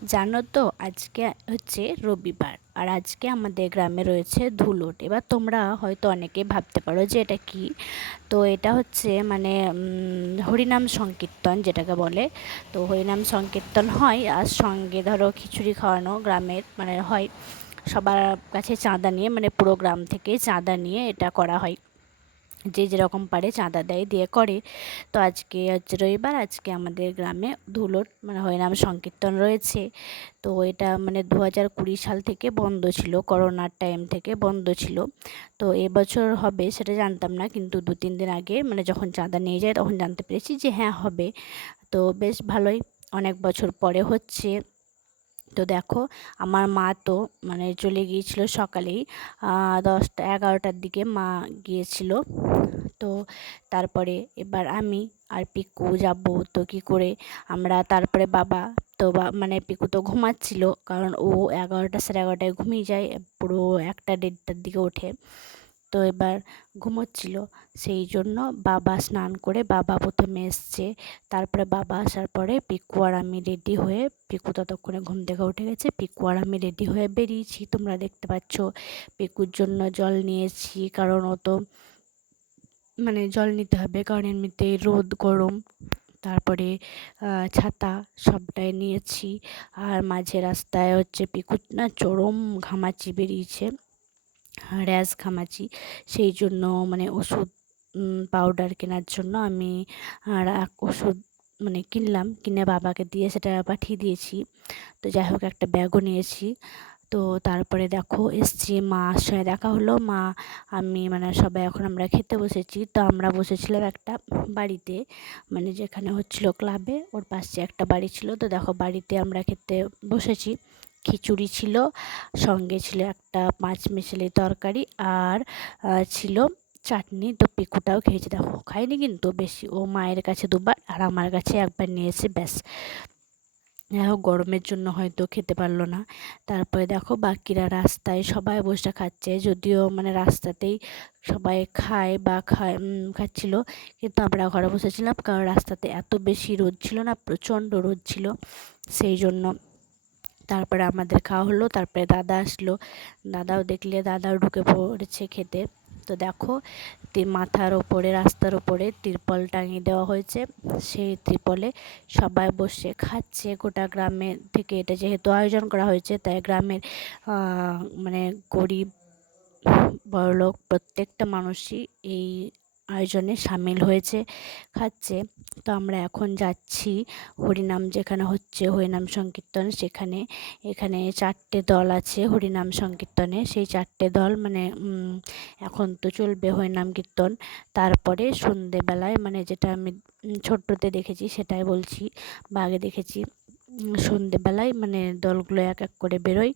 জানো তো, আজকে হচ্ছে রবিবার আর আজকে আমাদের গ্রামে রয়েছে ধুলোট। এবার তোমরা হয়তো অনেকে ভাবতে পারো যে এটা কি? তো এটা হচ্ছে মানে হরিনাম সংকীর্তন যেটাকে বলে। তো হরিনাম সংকীর্তন হয় আর সঙ্গে ধরো খিচুড়ি খাওয়ানো গ্রামের মানে হয়। সবার কাছে চাঁদা নিয়ে মানে পুরো গ্রাম থেকে চাঁদা নিয়ে এটা করা হয়। যে যেরকম পারে চাঁদা দেয়, দিয়ে করে। তো আজকে হচ্ছে রবিবার, আজকে আমাদের গ্রামে ধুলোর মানে হরিনাম সংকীর্তন রয়েছে। তো এটা মানে দু হাজার কুড়ি সাল থেকে বন্ধ ছিল, করোনার টাইম থেকে বন্ধ ছিল। তো এবছর হবে সেটা জানতাম না, কিন্তু দু তিন দিন আগে মানে যখন চাঁদা নিয়ে যায়, তখন জানতে পেরেছি যে হ্যাঁ হবে। তো বেশ ভালোই, অনেক বছর পরে হচ্ছে। তো দেখো, আমার মা তো মানে চলে গিয়েছিল সকালেই দশটা, এগারোটার দিকে মা গিয়েছিল। তো তারপরে এবার আমি আর পিকু যাব, তো কী করে আমরা তারপরে বাবা তো বা মানে পিকু তো ঘুমাচ্ছিল, কারণ ও এগারোটা সাড়ে এগারোটায় ঘুমিয়ে যায়, পুরো একটা দেড়টার দিকে ওঠে। তো এবার ঘুমোচ্ছিল। সেই জন্য বাবা স্নান করে বাবা প্রথমে এসছে। তারপরে বাবা আসার পরে পিকু আর আমি রেডি হয়ে, পিকু ততক্ষণে ঘুম থেকে উঠে গেছে। পিকু আর আমি রেডি হয়ে বেরিয়েছি, তোমরা দেখতে পাচ্ছ। পিকুর জন্য জল নিয়েছি, কারণ ও তো মানে জল নিতে হবে, কারণ এমনিতে রোদ, গরম। তারপরে ছাতা সবটাই নিয়েছি। আর মাঝে রাস্তায় হচ্ছে পিকুর না চরম ঘামাচি বেরিয়েছে। র্যাশ ঘামাচি সেই জন্য মানে ওষুধ পাউডার কেনার জন্য আমি আর এক ওষুধ মানে কিনলাম, কিনে বাবাকে দিয়ে সেটা পাঠিয়ে দিয়েছি। তো যাই হোক, একটা ব্যাগও নিয়েছি। তো তারপরে দেখো, এসছি মার সঙ্গে দেখা হলো। মা, আমি মানে সবাই এখন আমরা খেতে বসেছি। তো আমরা বসেছিলাম একটা বাড়িতে মানে যেখানে হচ্ছিল ক্লাবে ওর পাশে একটা বাড়ি ছিল। তো দেখো, বাড়িতে আমরা খেতে বসেছি। খিচুড়ি ছিল, সঙ্গে ছিল একটা পাঁচ মেশালি তরকারি আর ছিল চাটনি। তো পিকুটাও খেয়েছে। দেখো খাইনি কিন্তু বেশি। ও মায়ের কাছে দুবার আর আমার কাছে একবার নিয়েছে, ব্যাস। যাই হোক, গরমের জন্য হয়তো খেতে পারল না। তারপরে দেখো, বাকিরা রাস্তায় সবাই বসে খাচ্ছে। যদিও মানে রাস্তাতেই সবাই খায় বা খায় খাচ্ছিল। কিন্তু আমরা ঘরে বসেছিলাম কারণ রাস্তাতে এত বেশি রোদ ছিল না, প্রচণ্ড রোদ ছিল। সেই জন্য তারপরে আমাদের খাওয়া হলো, তারপরে দাদা আসলো। দাদাও দেখলে, দাদাও ঢুকে পড়েছে খেতে। তো দেখো মাথার ওপরে, রাস্তার ওপরে তিরপল টাঙিয়ে দেওয়া হয়েছে। সেই ত্রিপলে সবাই বসে খাচ্ছে গোটা গ্রামে থেকে। এটা যেহেতু আয়োজন করা হয়েছে, তাই গ্রামের মানে গরিব বড়লোক প্রত্যেকটা মানুষই এই আয়োজনে সামিল হয়েছে, খাচ্ছে। তো আমরা এখন যাচ্ছি হরিনাম যেখানে হচ্ছে, হরিনাম সংকীর্তন সেখানে। এখানে চারটে দল আছে হরিনাম সংকীর্তনে। সেই চারটে দল মানে এখন তো চলবে হরিনাম কীর্তন। তারপরে সন্ধেবেলায় মানে যেটা আমি ছোট্টতে দেখেছি সেটাই বলছি, বা আগে দেখেছি। সন্ধেবেলায় মানে দলগুলো এক এক করে বেরোয়,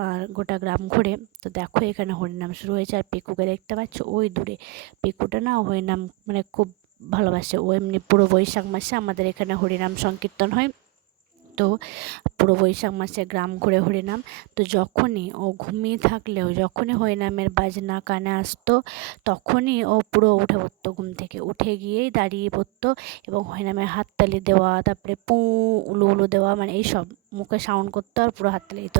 আর গোটা গ্রাম ঘুরে। তো দেখো এখানে হরিনাম শুরু হয়েছে, আর পিকুকে দেখতে পাচ্ছ, ওই দূরে। পিকুটা না হরিনাম মানে খুব ভালোবাসে। ও এমনি পুরো বৈশাখ মাসে আমাদের এখানে হরিনাম সংকীর্তন হয়। তো পুরো বৈশাখ মাসে গ্রাম ঘুরে হরিনাম তো যখনই ও ঘুমিয়ে থাকলেও, যখনই হরিনামের বাজনা কানে আসতো, তখনই ও পুরো উঠে পড়তো ঘুম থেকে। উঠে গিয়েই দাঁড়িয়ে পড়তো এবং হরিনামের হাততালি দেওয়া, তারপরে পু, উলু উলু দেওয়া মানে এইসব মুখে সাউন্ড করতো আর পুরো হাততালি দিত,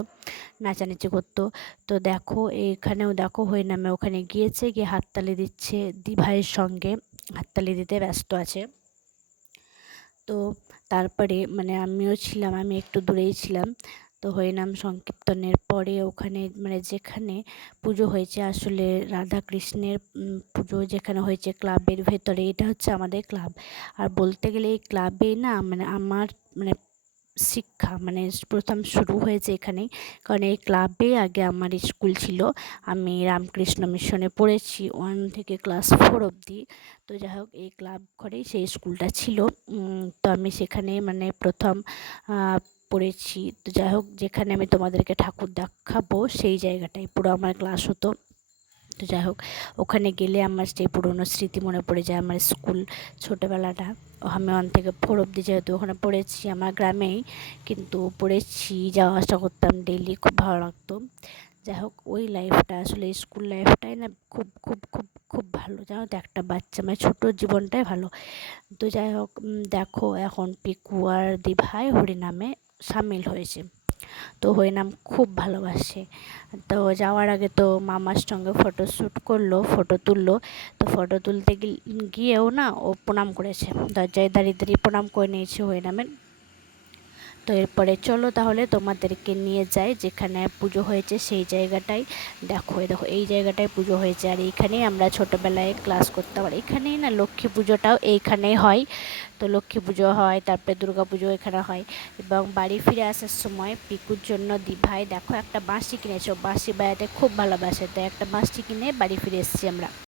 নাচানাচি করতো। তো দেখো, এখানেও দেখো, হরিনামে ওখানে গিয়েছে, গিয়ে হাততালি দিচ্ছে দি ভাইয়ের সঙ্গে। হাততালি দিতে ব্যস্ত আছে। তো তারপরে মানে আমিও ছিলাম, আমি একটু দূরেই ছিলাম। তো হরিনাম সংকীর্তনের পরে ওখানে মানে যেখানে পুজো হয়েছে আসলে রাধা কৃষ্ণের পুজো যেখানে হয়েছে ক্লাবের ভেতরে, এটা হচ্ছে আমাদের ক্লাব। আর বলতে গেলে এই ক্লাবে না মানে আমার মানে শিক্ষা মানে প্রথম শুরু হয়েছে এখানেই। কারণ এই ক্লাবে আগে আমার স্কুল ছিল। আমি রামকৃষ্ণ মিশনে পড়েছি ওয়ান থেকে ক্লাস ফোর অবধি। তো যাই হোক, এই ক্লাব ঘরেই সেই স্কুলটা ছিল। তো আমি সেখানে মানে প্রথম পড়েছি। তো যাই হোক, যেখানে আমি তোমাদেরকে ঠাকুর দেখাবো, সেই জায়গাটায় পুরো আমার ক্লাস হতো। তো যাই হোক, ওখানে গেলে আমার সেই পুরনো স্মৃতি মনে পড়ে যায় আমার স্কুল ছোটোবেলাটা। আমি ওখান থেকে ফোর অব্দি যেহেতু ওখানে পড়েছি আমার গ্রামেই, কিন্তু পড়েছি, যাওয়া আসা করতাম ডেইলি খুব ভালো লাগতো। যাই হোক, ওই লাইফটা আসলে স্কুল লাইফটাই না খুব খুব খুব খুব ভালো। জানো তো একটা বাচ্চা মানে ছোটো জীবনটাই ভালো। তো যাই হোক দেখো, এখন পিকু আর দিভাই হরিনামে সামিল হয়েছে। তো হরিনাম খুব ভালোবাসে। তো যাওয়ার আগে তো মামার সঙ্গে ফটো শ্যুট করল ফটো তুললো। তো ফটো তুলতে গিয়েও না ও প্রণাম করেছে। দরজায় দাঁড়িয়ে দাঁড়িয়ে প্রণাম করে নিয়েছে হরিনামের তো এরপরে চলো তাহলে তোমাদেরকে নিয়ে যাই, যেখানে পুজো হয়েছে সেই জায়গাটাই দেখো দেখো, এই জায়গাটায় পুজো হয়েছে। আর এইখানেই আমরা ছোটোবেলায় ক্লাস করতে পারি এখানেই না লক্ষ্মী পুজোটাও এইখানেই হয়। তো লক্ষ্মী পুজো হয়, তারপরে দুর্গা পুজো এখানে হয়। এবং বাড়ি ফিরে আসার সময় পিকুর জন্য দি ভাই দেখো একটা বাঁশি কিনেছো। বাঁশি বাজাতে খুব ভালোবাসে তো একটা বাঁশি কিনে বাড়ি ফিরে এসেছি আমরা।